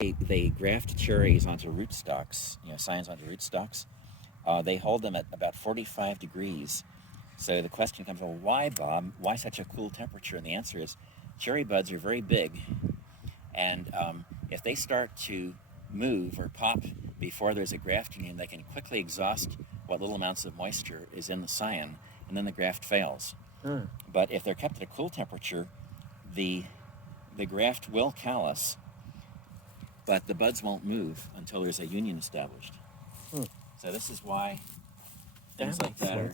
They graft cherries onto rootstocks, scions onto rootstocks. They hold them at about 45 degrees. So the question comes, well, why, Bob? Why such a cool temperature? And the answer is cherry buds are very big. And if they start to move or pop before there's a grafting union, they can quickly exhaust what little amounts of moisture is in the scion, and then the graft fails. But if they're kept at a cool temperature, the graft will callus, but the buds won't move until there's a union established. So this is why things like that are.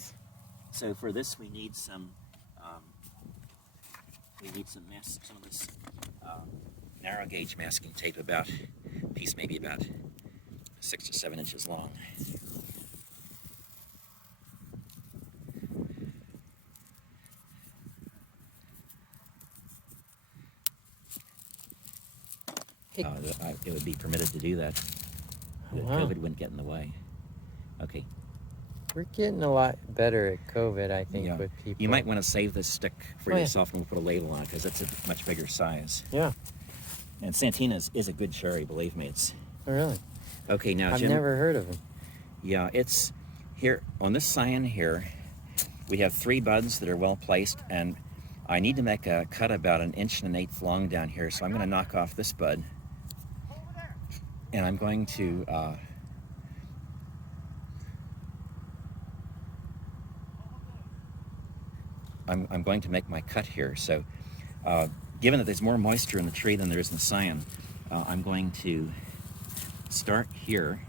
So for this, we need some some of this narrow gauge masking tape, about a piece maybe about 6 to 7 inches long. It would be permitted to do that. COVID wouldn't get in the way. Okay. We're getting a lot better at COVID, I think, with people. You might want to save this stick for yourself, and we'll put a label on it because it's a much bigger size. Yeah. And Santina is a good cherry, believe me. Oh, really? Okay, now, I've Jim. never heard of them. Yeah, it's here on this scion here. We have 3 buds that are well placed, and I need to make a cut about 1 1/8 inch long down here. So I'm going to knock off this bud, and I'm going to I'm going to make my cut here. So given that there's more moisture in the tree than there is in the scion, I'm going to start here.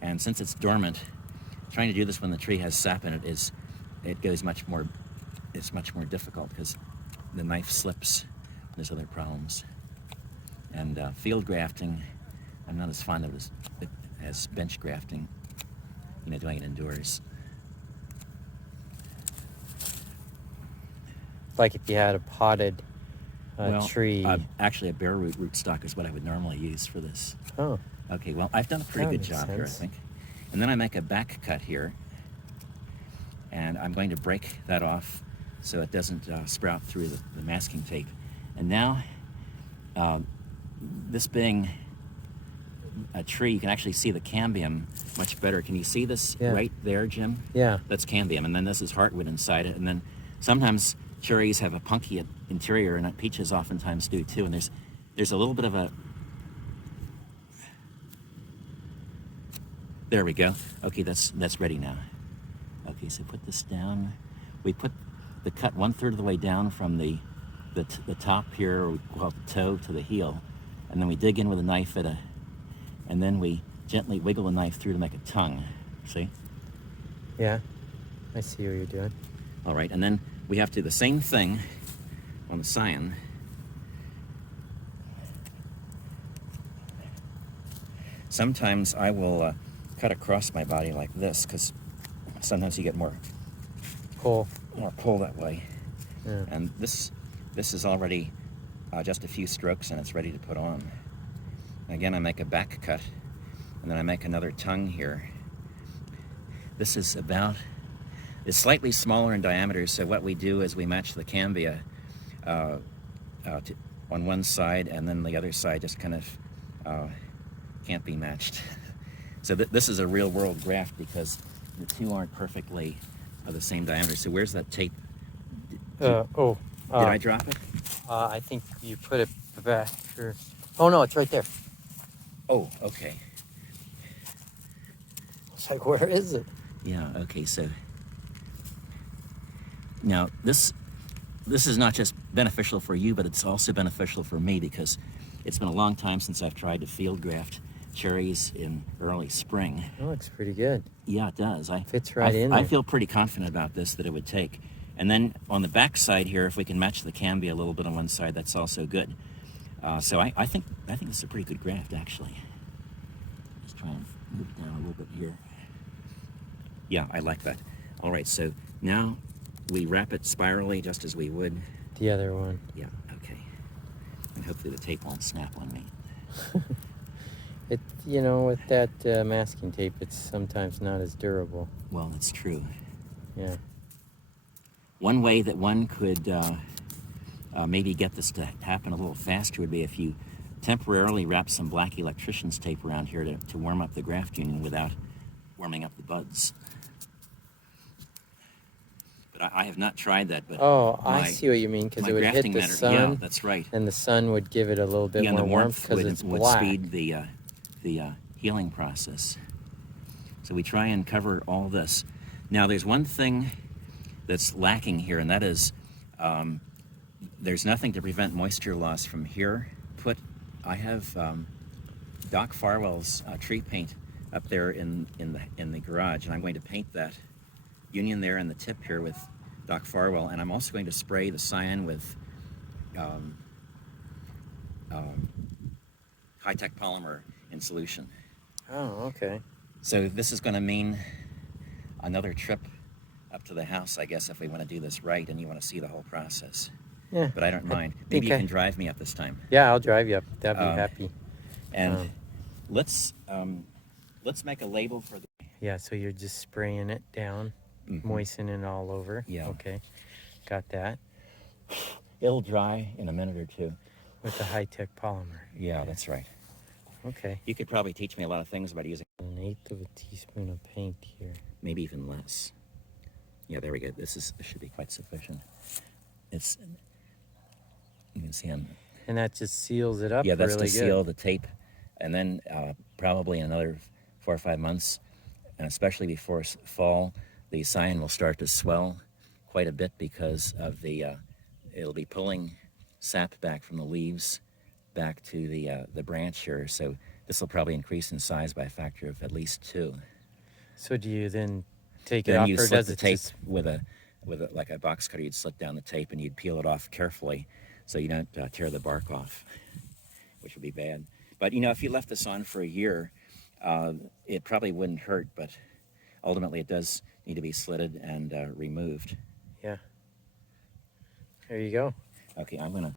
And since it's dormant, trying to do this when the tree has sap in it it's much more difficult because the knife slips. There's other problems. And field grafting, I'm not as fond of as bench grafting, doing it indoors. Like if you had a potted tree. Actually, a bare rootstock is what I would normally use for this. Oh. Okay, well, I've done a pretty good job here, I think. And then I make a back cut here, and I'm going to break that off so it doesn't sprout through the masking tape. And now, this being a tree, you can actually see the cambium much better. Can you see this right there, Jim? Yeah. That's cambium, and then this is heartwood inside it. And then sometimes cherries have a punky interior, and peaches oftentimes do too. And there's a little bit of a. There we go. Okay, that's ready now. Okay, so put this down. We put the cut 1/3 of the way down from the top here, or we call it the toe, to the heel, and then we dig in with a knife and then we gently wiggle the knife through to make a tongue. See? Yeah, I see what you're doing. All right, and then we have to do the same thing on the scion. Sometimes I will cut across my body like this because sometimes you get more pull that way. Yeah. And this is already just a few strokes and it's ready to put on. Again, I make a back cut, and then I make another tongue here. This is it's slightly smaller in diameter, so what we do is we match the cambia on one side, and then the other side just kind of can't be matched. So this is a real-world graft because the two aren't perfectly the same diameter. So where's that tape? Did I drop it? I think you put it back here. Oh, no, it's right there. Oh, okay. It's like, where is it? Yeah, okay, so now this is not just beneficial for you, but it's also beneficial for me because it's been a long time since I've tried to field graft cherries in early spring. It looks pretty good. Yeah, it does. Fits right in there. I feel pretty confident about this, that it would take. And then on the back side here, if we can match the cambia a little bit on one side, that's also good. So I think this is a pretty good graft, actually. Let's try and move it down a little bit here. Yeah, I like that. All right, so now we wrap it spirally just as we would the other one. Yeah, okay. And hopefully the tape won't snap on me. It, with that masking tape, it's sometimes not as durable. Well, that's true. Yeah. One way that one could maybe get this to happen a little faster would be if you temporarily wrap some black electrician's tape around here to warm up the graft union without warming up the buds. But I have not tried that. But oh, I see what you mean, because it would hit the sun. Yeah, that's right. And the sun would give it a little bit more warmth because it's would black. speed the healing process. So we try and cover all this. Now, there's one thing that's lacking here, and that is there's nothing to prevent moisture loss from here. I have Doc Farwell's tree paint up there in the garage, and I'm going to paint that union there and the tip here with Doc Farwell, and I'm also going to spray the cyan with high-tech polymer in solution. Oh, okay. So this is going to mean another trip up to the house, I guess, if we want to do this right and you want to see the whole process. Yeah. But I don't mind. Maybe you can drive me up this time. Yeah, I'll drive you up. That'd be happy. And let's make a label for the... Yeah, so you're just spraying it down, moistening it all over. Yeah. Okay, got that. It'll dry in a minute or two. With the high-tech polymer. Yeah, that's right. Okay. You could probably teach me a lot of things about using... 1/8 of a teaspoon of paint here. Maybe even less. Yeah, there we go. This should be quite sufficient. You can see I'm... And that just seals it up. Yeah, that's really to seal the tape. And then probably in another 4 or 5 months, and especially before fall, the cyan will start to swell quite a bit because of it'll be pulling sap back from the leaves back to the branch here. So this will probably increase in size by a factor of at least 2. So do you then take it Then off, you or slit does the it tape just... with like a box cutter. You'd slit down the tape and you'd peel it off carefully so you don't tear the bark off, which would be bad. But if you left this on for a year, it probably wouldn't hurt, but ultimately it does need to be slitted and removed. Yeah. There you go. Okay, I'm gonna